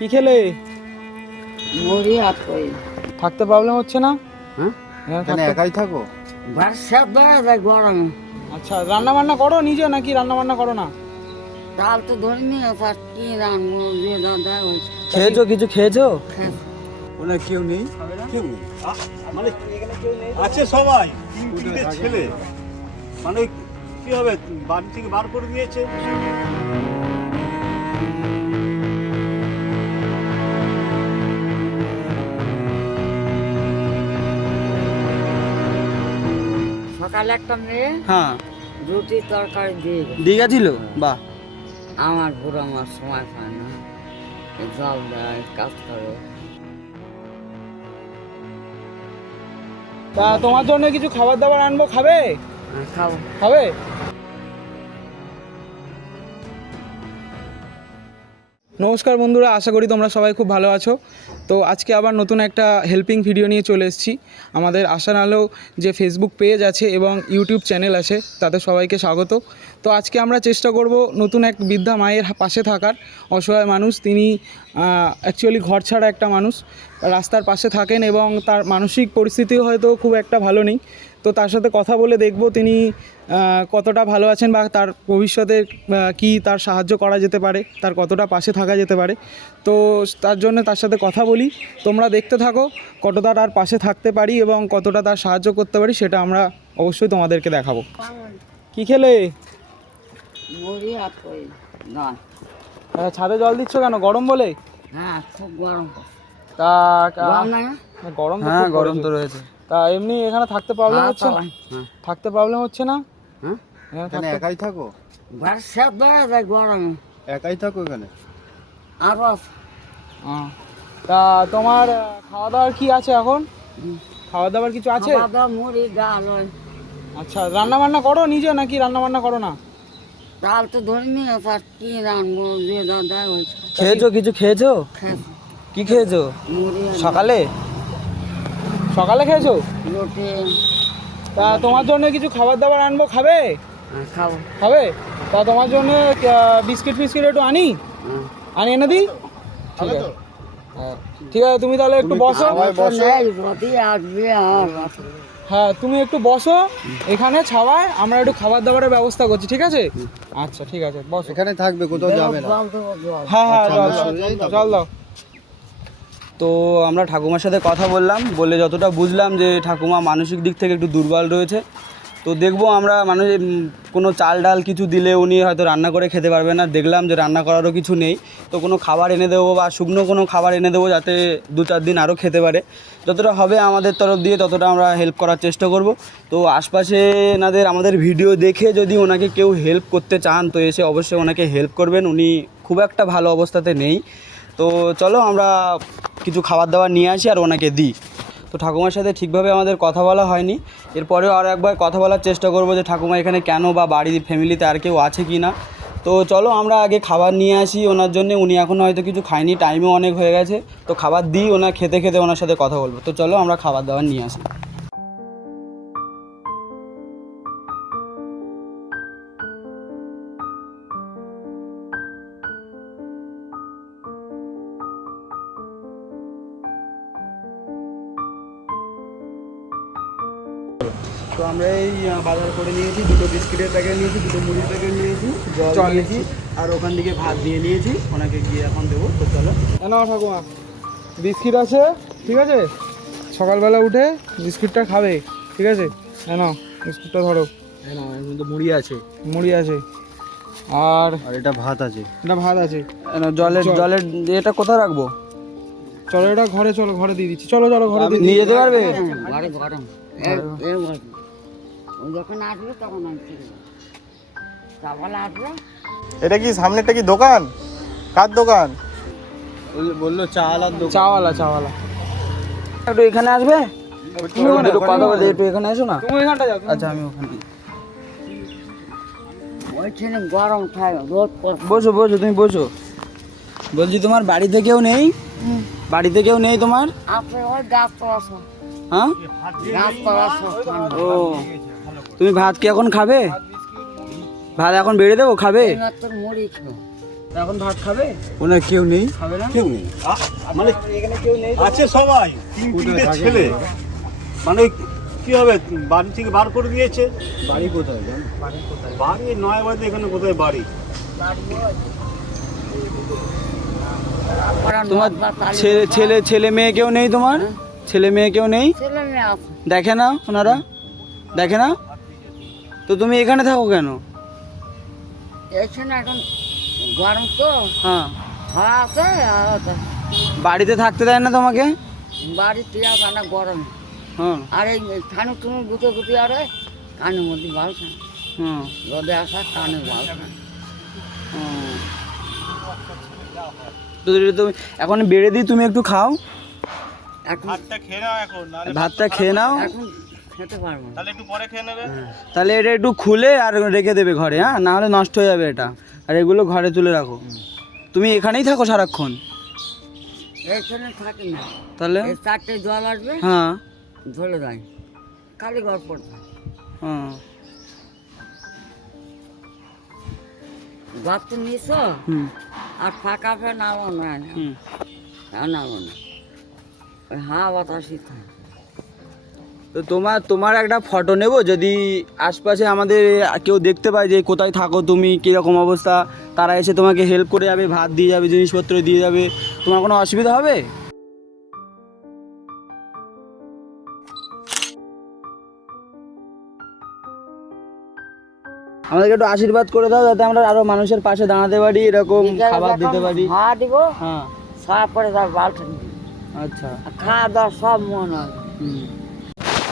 কি খেলে? মুড়ি আর কই থাকতে প্রবলেম হচ্ছে না? হ্যাঁ এখানে একাই থাকো? বাসা বেড়া যায় গরমে। আচ্ছা, রান্না বান্না করো নিজে নাকি রান্না বান্না করো না? চাল তো ধরে নিয়ে আর কি রান্না যে দাদা হয়েছে খেয়েছো? কিছু খেয়েছো? ওনার কেউ নেই? কেউ নেই মানে আছে সবাই, তিনটে ছেলে, মানে কি হবে, বাড়ি থেকে বার করে দিয়েছে। সকালে একটা মেয়ে হ্যাঁ, রুটি তরকারি দিয়ে গেছে। দিয়ে গেছিল? বাহ। আমার বুড়ো আমার সময় পায় না, এই জল দেয় কাজ করে। তা তোমার জন্য কিছু খাবার দাবার আনবো, খাবে? খাবো। খাবে? নমস্কার বন্ধুরা, আশা করি তোমরা সবাই খুব ভালো আছো। তো আজকে আবার নতুন একটা হেল্পিং ভিডিও নিয়ে চলে এসেছি। আমাদের আশার আলো যে ফেসবুক পেজ আছে এবং ইউটিউব চ্যানেল আছে, তাদের সবাইকে স্বাগত। তো আজকে আমরা চেষ্টা করব নতুন এক বৃদ্ধা মায়ের পাশে থাকার। অসহায় মানুষ তিনি, অ্যাকচুয়ালি ঘর ছাড়া একটা মানুষ, রাস্তার পাশে থাকেন এবং তার মানসিক পরিস্থিতিও হয়তো খুব একটা ভালো নেই। তো তার সাথে কথা বলে দেখব তিনি কতটা ভালো আছেন বা তার ভবিষ্যতে কি তার সাহায্য করা যেতে পারে, তার কতটা পাশে থাকা যেতে পারে। তো তার জন্য তার সাথে কথা বলি, তোমরা দেখতে থাকো কতটা তার পাশে থাকতে পারি এবং কতটা তার সাহায্য করতে পারি, সেটা আমরা অবশ্যই তোমাদেরকে দেখাবো। কি খেলে? মুড়ি আর কই না। ছাদে জল দিচ্ছ কেন, গরম বলে? হ্যাঁ খুব গরম। তা গরম না? গরম তো হ্যাঁ, খুব গরম পড়েছে। তো রয়েছে। তা এমনি এখানে থাকতে প্রবলেম হচ্ছে না? থাকতে প্রবলেম হচ্ছে না? হ্যাঁ এখানে এখানে থাকতে- একাই থাকো? বাসা বেড়া যায় গরমে। একাই থাকো এখানে? আরো তা তোমার খাওয়া দাওয়ার কি আছে এখন? খাওয়া দাওয়ার কিছু আছে? খাওয়া দাওয়া মুড়ি ডাল হয়। আচ্ছা, রান্না বান্না করো নিজে নাকি রান্না বান্না করো না? চাল তো ধরে নিয়ে আর কি রান্না যে দাদা হয়েছে। খেয়েছো? কিছু খেয়েছো? খেয়েছি কি খেয়েছো? মুড়ি আর সকালে? সকালে খেয়েছো? রুটি। তা তোমার জন্য কিছু খাবার দাবার আনবো, খাবে? খাবো। খাবে? তা তোমার জন্য বিস্কিট ফিস্কিট একটু আনি, আনি এনে দিই? ঠিক আছে, হ্যাঁ ঠিক আছে, তুমি তাহলে একটু বসো। নেই রুটি আসবে আর হ্যাঁ তুমি একটু বসো এখানে ছাওয়ায়, আমরা একটু খাবার দাবারের ব্যবস্থা করছি, ঠিক আছে? আচ্ছা ঠিক আছে, বসো। এখানে থাকবে, কোথাও যাবে না? জল দেবো জল। হ্যাঁ হ্যাঁ, জল জল দাও। তো আমরা ঠাকুমার সাথে কথা বললাম, বলে যতটা বুঝলাম যে ঠাকুমা মানসিক দিক থেকে একটু দুর্বল রয়েছে। তো দেখবো আমরা মানুষ কোনো চাল ডাল কিছু দিলে উনি হয়তো রান্না করে খেতে পারবে না। দেখলাম যে রান্না করারও কিছু নেই, তো কোনো খাবার এনে দেবো বা শুকনো কোনো খাবার এনে দেবো যাতে 2-4 দিন আরও খেতে পারে। যতটা হবে আমাদের তরফ দিয়ে ততটা আমরা হেল্প করার চেষ্টা করব। তো আশপাশে আমাদের ভিডিও দেখে যদি ওনাকে কেউ হেল্প করতে চান তো এসে অবশ্যই ওনাকে হেল্প করবেন। উনি খুব একটা ভালো অবস্থাতে নেই। তো চলো আমরা কিছু খাবার দাবার নিয়ে আসি আর ওনাকে দিই। তো ঠাকুমার সাথে ঠিকভাবে আমাদের কথা বলা হয়নি, এরপরেও আরও একবার কথা বলার চেষ্টা করবো যে ঠাকুমা এখানে কেন বা বাড়ির ফ্যামিলিতে আর কেউ আছে কি না। তো চলো আমরা আগে খাবার নিয়ে আসি ওনার জন্য। উনি এখনও হয়তো কিছু খায়নি, টাইমও অনেক হয়ে গেছে। তো খাবার দিই, ওনার খেতে খেতে ওনার সাথে কথা বলবো। তো চলো আমরা খাবার দাবার নিয়ে আসি। তো আমরা এই বাজার করে নিয়েছি, 2টো বিস্কিটের প্যাকেট নিয়েছি, 2টো মুড়ির প্যাকেট নিয়েছি, জল নিয়েছি আর ওখান থেকে ভাত দিয়ে নিয়েছি, ওনাকে গিয়ে এখন দেবো। তো চলো। নাও ঠাকুমা, বিস্কিট আছে, ঠিক আছে? সকালবেলা উঠে বিস্কিটটা খাবে, ঠিক আছে? নাও বিস্কিটটা ধরো। না, এর মধ্যে মুড়ি আছে, মুড়ি আছে আর এটা ভাত আছে। এটা ভাত আছে। জলের এটা কোথায় রাখবো? চলো এটা ঘরে, চলো ঘরে দিয়ে দিচ্ছি। চলো চলো ঘরে দিয়ে নিয়ে যেতে পারবে? ঘরে গরম। ওই যখন আসবে তখন আনছি সকালে আসবে। এটা কি সামনেটা কি দোকান? কার দোকান? বললো চাল আর চাওয়ালা চাওয়ালা। একটু এখানে আসবে, একটু কথা বলতে, একটু এখানে এসো না। তুমি এখানটা যাও। আচ্ছা আমি ওখানে। ওইখানে গরম খায় রোদ পড়ছে। বসো বসো, তুমি বসো। বলছি তোমার বাড়িতে কেউ নেই? বাড়িতে কেউ নেই তোমার? আপনি ওই গাছ তো আসো, হ্যাঁ, গাছ তো আসো। ও তুমি ভাত কি এখন খাবে? ভাত এখন বেড়ে দেবো, খাবে? তোর মুড়ি খেয়ে এখন ভাত খাবে? ওনার কেউ নেই, খাবে না? কেউ নেই। মানে এখানে কেউ নেই? আছে সবাই, তিনটে ছেলে। মানে কি হবে, বাড়ি থেকে বার করে দিয়েছে। বাড়ি কোথায় জানো? বাড়ি নয় বাজে এখানে কোথায় বাড়ি? তোমার ছেলে মেয়ে কেউ নেই তোমার? ছেলে মেয়ে কেউ নেই? ছেলে মেয়ে আছে। দেখে না ওনারা? দেখে না? তো তুমি এখানে থাকো কেন? এখানে এখন গরম তো, হ্যাঁ, হাওয়া আছে, বাড়িতে থাকতে দেয় না তোমাকে? বাড়ি টিয়া কানা গরম। হ্যাঁ, আর এই খানু তুমি গুতো গুতি আরে কানের মধ্যে বাল খান, হ্যাঁ, রোদে আসা কানে বাল খান। হ্যাঁ। তো এটা তুমি এখন বেড়ে দিই, তুমি একটু খাও, এখন ভাতটা খেয়ে নাও এখন, নাহলে ভাতটা খেয়ে নাও। এখন খেতে পারবো না। তাহলে একটু পরে খেয়ে নেবে। তাহলে এটা একটু খুলে আর রেখে দেবে ঘরে, হ্যাঁ, না হলে নষ্ট হয়ে যাবে এটা। আর এগুলো ঘরে তুলে রাখো। তুমি এখানেই থাকো সারাক্ষণ? এখানে থাকি না, তাহলে এই 4টে জল আসবে, হ্যাঁ, ধরে যায়, খালি ঘর পড়তে হ্যাঁ, ভাত তো নিয়েছো, হুম, আর ফাঁকা ফে নামো না, হুম। নামো না, ওই হাওয়া বাতাসই থাকে। তো তোমার একটা ফটো নেব, যদি আশপাশে আমাদের কেউ দেখতে পায় যে কোথায় থাকো তুমি, কীরকম অবস্থা, তারা এসে তোমাকে হেল্প করে যাবে, ভাত দিয়ে যাবে, জিনিসপত্র দিয়ে যাবে, তোমার কোনো অসুবিধা হবে? আমাদেরকে একটু আশীর্বাদ করে দাও, যাতে আমরা আরো মানুষের পাশে দাঁড়াতে পারি, এরকম খাবার দিতে পারি। হাওয়া দিব, হ্যাঁ, সারা পরে তার বালটা নিবো। আচ্ছা। আর খাওয়া দাওয়া সব মন হয়। হুম।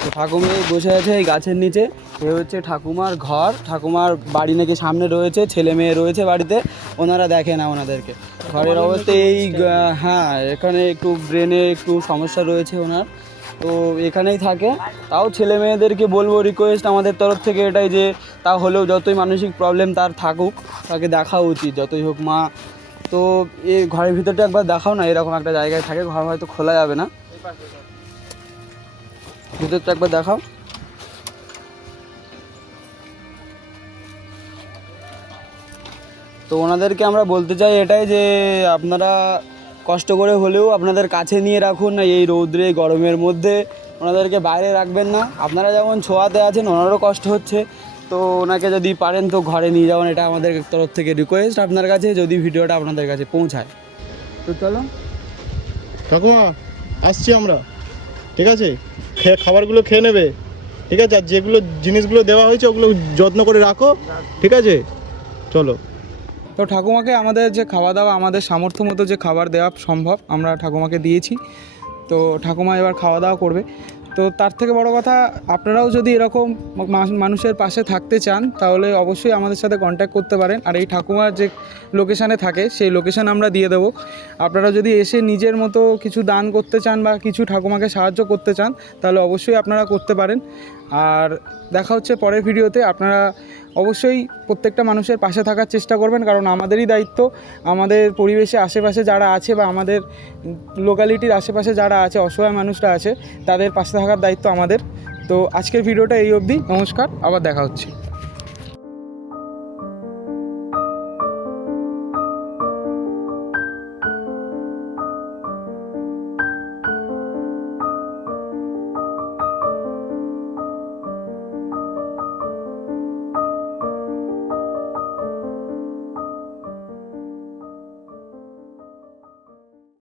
তো ঠাকুমা বসে আছে এই গাছের নিচে। এ হচ্ছে ঠাকুমার ঘর। ঠাকুমার বাড়ি নাকি সামনে রয়েছে, ছেলে মেয়ে রয়েছে বাড়িতে, ওনারা দেখে না ওনাদেরকে। ঘরের অবস্থা এই, হ্যাঁ, এখানে একটু ব্রেনে একটু সমস্যা রয়েছে ওনার, তো এখানেই থাকে। তাও ছেলে মেয়েদেরকে বলবো, রিকোয়েস্ট আমাদের তরফ থেকে এটাই যে তা হলেও যতই মানসিক প্রবলেম তার থাকুক, তাকে দেখা উচিত যতই হোক। মা তো এই ঘরের ভিতরটা একবার দেখাও না, এরকম একটা জায়গায় থাকে, ঘর হয়তো খোলা যাবে না, ভিতরটা একবার দেখাও। তো ওনাদেরকে আমরা বলতে চাই এটাই যে আপনারা কষ্ট করে হলেও আপনাদের কাছে নিয়ে রাখুন না, এই রৌদ্রে গরমের মধ্যে ওনাদেরকে বাইরে রাখবেন না। আপনারা যেমন ছোঁয়াতে আছেন, ওনারও কষ্ট হচ্ছে, তো ওনাকে যদি পারেন তো ঘরে নিয়ে যাবেন, এটা আমাদের তরফ থেকে রিকোয়েস্ট আপনার কাছে, যদি ভিডিওটা আপনাদের কাছে পৌঁছায়। তো চলো ঠাকুমা, আসছি আমরা, ঠিক আছে? খাবারগুলো খেয়ে নেবে, ঠিক আছে? আর যেগুলো জিনিসগুলো দেওয়া হয়েছে ওগুলো যত্ন করে রাখো, ঠিক আছে? চলো। তো ঠাকুমাকে আমাদের যে খাওয়া দাওয়া, আমাদের সামর্থ্য মতো যে খাবার দেওয়া সম্ভব আমরা ঠাকুমাকে দিয়েছি। তো ঠাকুমা এবার খাওয়া দাওয়া করবে। তো তার থেকে বড় কথা, আপনারাও যদি এরকম মানুষের পাশে থাকতে চান তাহলে অবশ্যই আমাদের সাথে কন্ট্যাক্ট করতে পারেন। আর এই ঠাকুমার যে লোকেশানে থাকে সেই লোকেশান আমরা দিয়ে দেবো। আপনারা যদি এসে নিজের মতো কিছু দান করতে চান বা কিছু ঠাকুমাকে সাহায্য করতে চান তাহলে অবশ্যই আপনারা করতে পারেন। আর দেখা হচ্ছে পরের ভিডিওতে। আপনারা অবশ্যই প্রত্যেকটা মানুষের পাশে থাকার চেষ্টা করবেন, কারণ আমাদেরই দায়িত্ব, আমাদের পরিবেশে আশেপাশে যারা আছে বা আমাদের লোকালিটির আশেপাশে যারা আছে, অসহায় মানুষরা আছে, তাদের পাশে থাকার দায়িত্ব আমাদের। তো আজকের ভিডিওটা এই অবধি। নমস্কার, আবার দেখা হচ্ছে।